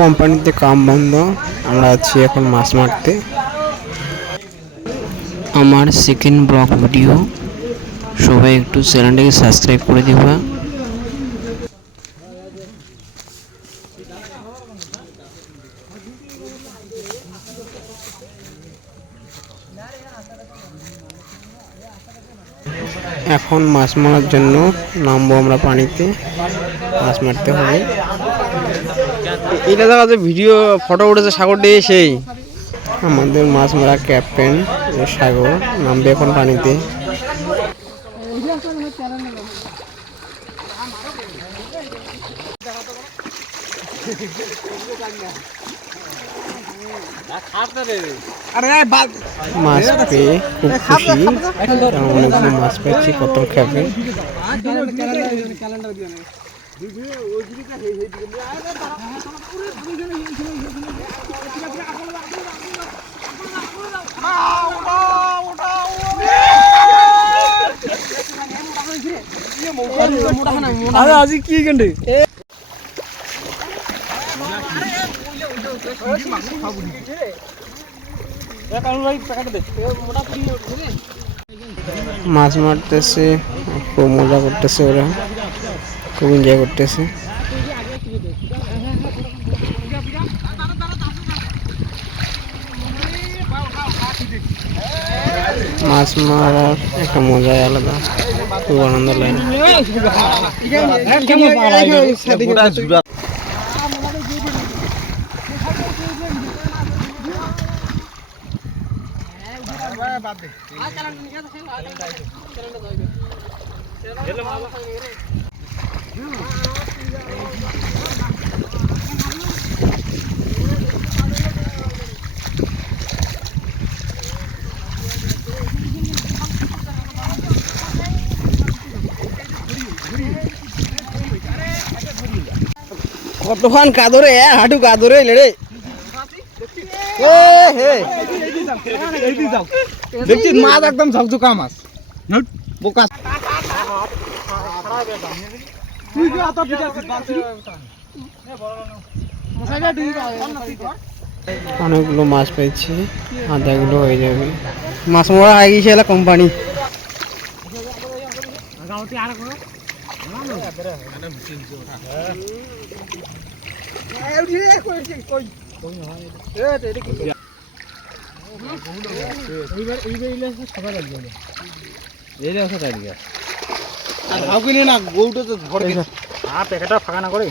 কোম্পানিতে কাম বন্ধ, আমরা আছি এখন মাছ মারতে। আমার সেকেন্ড ব্লগ ভিডিও, সবাই একটু চ্যানেলটাকে সাবস্ক্রাইব করে দিবা। এখন মাছ মারার জন্য নামবো আমরা পানিতে, মাছ মারতে হবে। এইটা দেখা যে ভিডিও ফটো উঠেছে সাগর দিয়ে, সেই আমাদের মাছ মারা ক্যাপ্টেন সাগর নামবে এখন পানিতে। মাছ পেয়ে খুব খুশি, অনেকগুলো মাছ পেয়েছি, কত খাবে। আজ কি গন্ডে মাছ মারতেছে, খুব মজা করতেছে, ওরা খুব এনজয় করতেছে। মাছ মারার একটা মজাই আলাদা, খুব আনন্দ লাগে। কতক্ষণ কাদরে, হাঁটু কাদরে রে। দেখছি মাছ একদম ঝকঝকা মাছ, বোকা। অনেকগুলো মাছ পেয়েছি, আধাগুলো হয়ে যাবে। মাছ মারা হয়ে গেছে এলা কোম্পানি। ফাঁকা না করে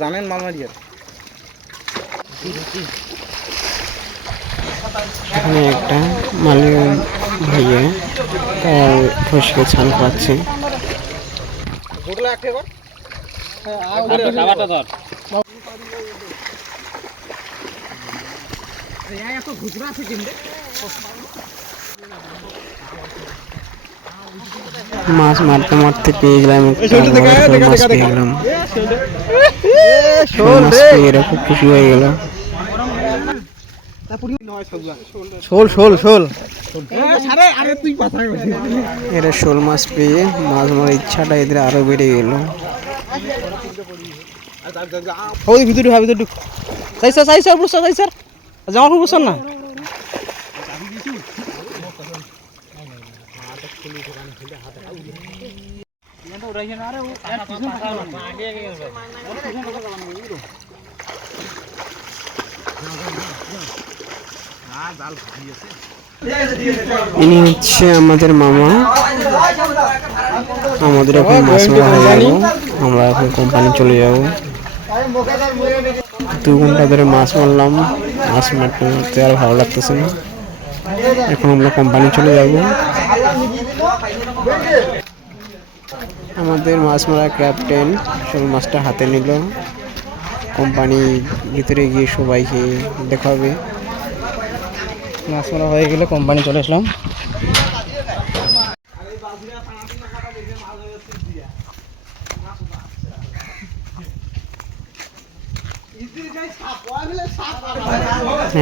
জানেন মামারিয়ার এখানে একটা মালিক ভাইয়া তার ফসকে ছান পাচ্ছে। মাছ মারতে মারতে পেয়ে গেলাম, মাছ পেয়ে গেলাম, খুব খুশি হয়ে গেল। শোল শোল শোল এরা শোল মাছ পেয়ে মাছ মারার ইচ্ছাটা এদের আরো বেড়ে গেল। ভিতরে ভিতরে জামা কাপড় বসছেন না। ইনি হচ্ছে আমাদের মামা, আমাদের এখন মাছ মারা হয়ে গেল, আমরা এখন কোম্পানি চলে যাব। 2 ঘন্টা ধরে মাছ মারলাম, মাছ মারতে মারতে আর ভালো লাগতেছে না, এখন আমরা কোম্পানি চলে যাব। আমাদের মাছ মারা ক্যাপ্টেন শোল মাছটা হাতে নিল, কোম্পানি ভিতরে গিয়ে সবাইকে দেখাবে। মাছ মারা হয়ে গেলে কোম্পানি চলে আসলাম।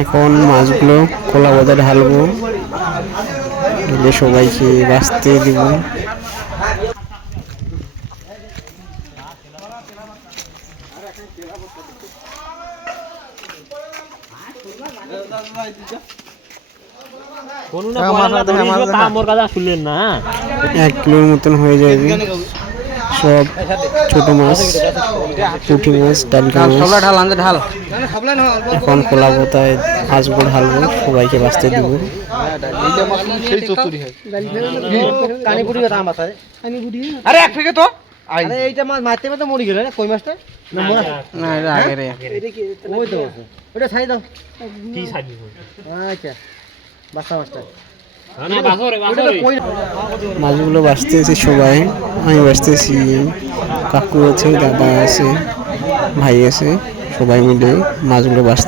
এখন মাছগুলো কলা বাজারে ঢালবো, ঢেলে সবাইকে বাঁচতে দিব। এক কিলোর মতন হয়ে যাবে সব ছোট মাছ, পুঁটি মাছ, ডালকা মাছ। ঢাল এখন কলা পাতায় মাছগুলো ঢালবো, সবাইকে বাঁচতে দিব। আরে এক থেকে তো আরে এইটা মাছ মারতে মারতে মরে গেল না কই মাছটা না মরা না এটা আগে রে ওই তো ওটা ছাই দাও কি ছাই দিব আচ্ছা বাসা মাছটা না বাসরে মাছগুলো বাঁচতেছি সবাই, আমি বাঁচতেছি, কাকু আছে, দাদা আছে, ভাই আছে, সবাই মিলে মাছগুলো বাঁচতে